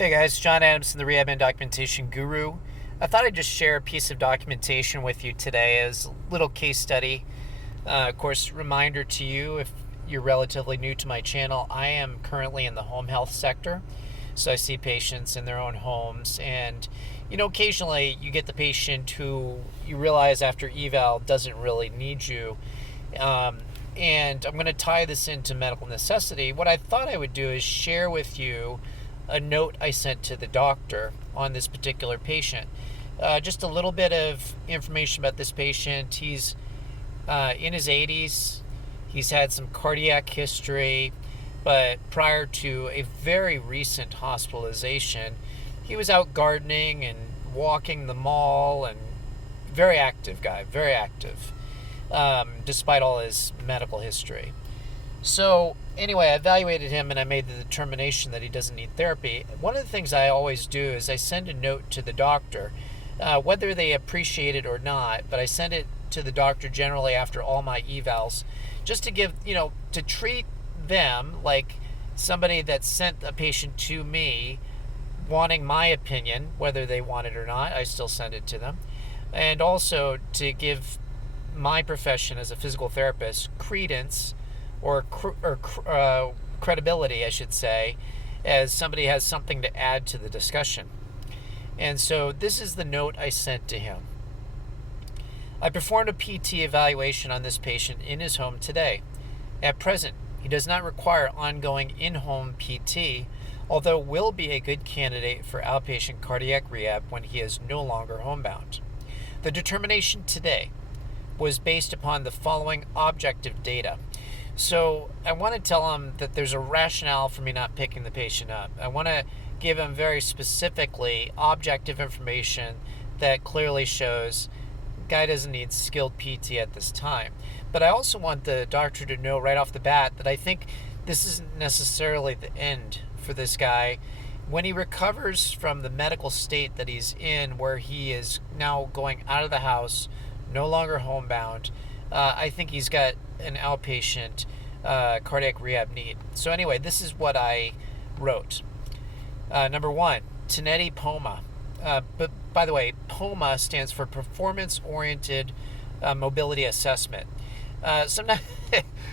Hey guys, John Adamson, the Rehab and Documentation Guru. I thought I'd just share a piece of documentation with you today as a little case study. Of course, reminder to you if you're relatively new to my channel, I am currently in the home health sector. So I see patients in their own homes, and occasionally you get the patient who you realize after eval doesn't really need you. And I'm going to tie this into medical necessity. What I thought I would do is share with you a note I sent to the doctor on this particular patient. Just a little bit of information about this patient. He's in his 80s. He's had some cardiac history, but prior to a very recent hospitalization, he was out gardening and walking the mall, and very active guy, very active, despite all his medical history. So anyway, I evaluated him and I made the determination that he doesn't need therapy. One of the things I always do is I send a note to the doctor, whether they appreciate it or not, but I send it to the doctor generally after all my evals, just to give, to treat them like somebody that sent a patient to me wanting my opinion, whether they want it or not. I still send it to them. And also to give my profession as a physical therapist credence or credibility, I should say, as somebody has something to add to the discussion. And so this is the note I sent to him. I performed a PT evaluation on this patient in his home today. At present, he does not require ongoing in-home PT, although will be a good candidate for outpatient cardiac rehab when he is no longer homebound. The determination today was based upon the following objective data. So I want to tell him that there's a rationale for me not picking the patient up. I want to give him very specifically objective information that clearly shows the guy doesn't need skilled PT at this time. But I also want the doctor to know right off the bat that I think this isn't necessarily the end for this guy. When he recovers from the medical state that he's in, where he is now going out of the house, no longer homebound, I think he's got an outpatient cardiac rehab need. So anyway, this is what I wrote. Number one, Tenetti POMA. But by the way, POMA stands for Performance Oriented Mobility Assessment. Sometimes,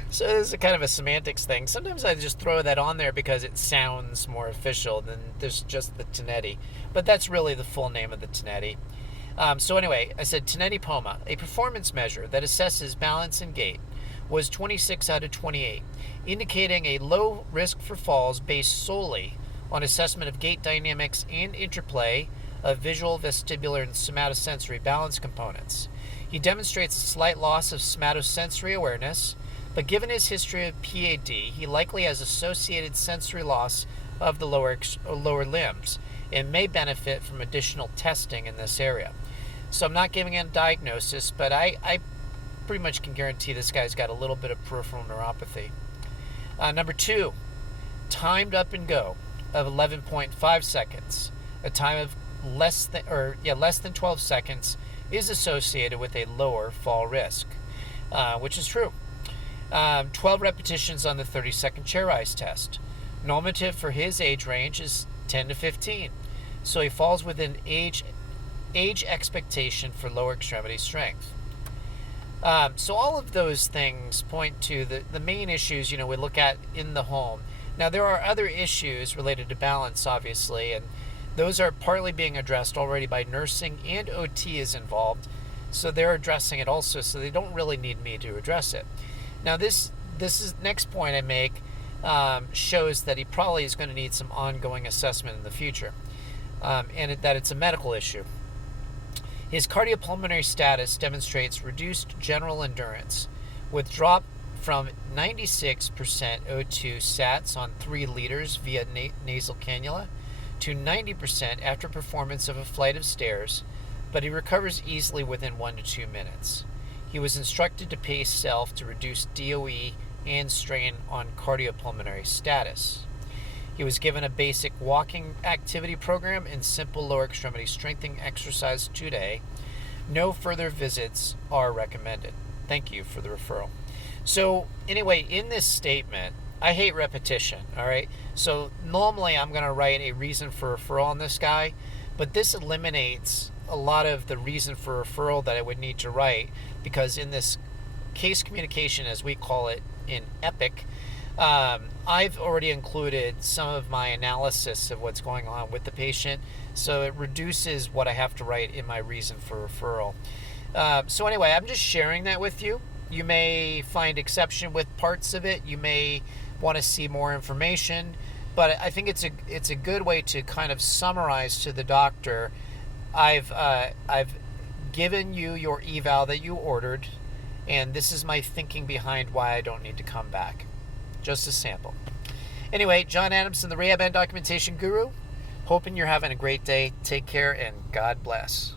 so this is a kind of a semantics thing. Sometimes I just throw that on there because it sounds more official than there's just the Tenetti. But that's really the full name of the Tenetti. So anyway, I said Tenetti POMA, a performance measure that assesses balance and gait, was 26 out of 28, indicating a low risk for falls based solely on assessment of gait dynamics and interplay of visual, vestibular, and somatosensory balance components. He demonstrates a slight loss of somatosensory awareness, but given his history of PAD, he likely has associated sensory loss of the lower limbs and may benefit from additional testing in this area. So I'm not giving a diagnosis, but I pretty much can guarantee this guy's got a little bit of peripheral neuropathy. Number two, timed up and go of 11.5 seconds. A time of less than 12 seconds is associated with a lower fall risk, which is true. 12 repetitions on the 30-second chair rise test. Normative for his age range is 10 to 15, so he falls within age expectation for lower extremity strength. So all of those things point to the main issues we look at in the home. Now there are other issues related to balance, obviously, and those are partly being addressed already by nursing, and OT is involved, so they're addressing it also, so they don't really need me to address it. Now this is next point I make shows that he probably is going to need some ongoing assessment in the future, and that it's a medical issue. His cardiopulmonary status demonstrates reduced general endurance, with drop from 96% O2 sats on 3 liters via nasal cannula to 90% after performance of a flight of stairs, but he recovers easily within 1 to 2 minutes. He was instructed to pace self to reduce DOE and strain on cardiopulmonary status. He was given a basic walking activity program and simple lower extremity strengthening exercise today. No further visits are recommended. Thank you for the referral. So anyway, in this statement, I hate repetition, all right? So normally I'm going to write a reason for referral on this guy, but this eliminates a lot of the reason for referral that I would need to write, because in this case communication, as we call it in EPIC, I've already included some of my analysis of what's going on with the patient, so it reduces what I have to write in my reason for referral. So anyway, I'm just sharing that with you. You may find exception with parts of it. You may want to see more information, but I think it's a good way to kind of summarize to the doctor. I've given you your eval that you ordered, and this is my thinking behind why I don't need to come back. Just a sample. Anyway, John Adamson, the Rehab and Documentation Guru. Hoping you're having a great day. Take care and God bless.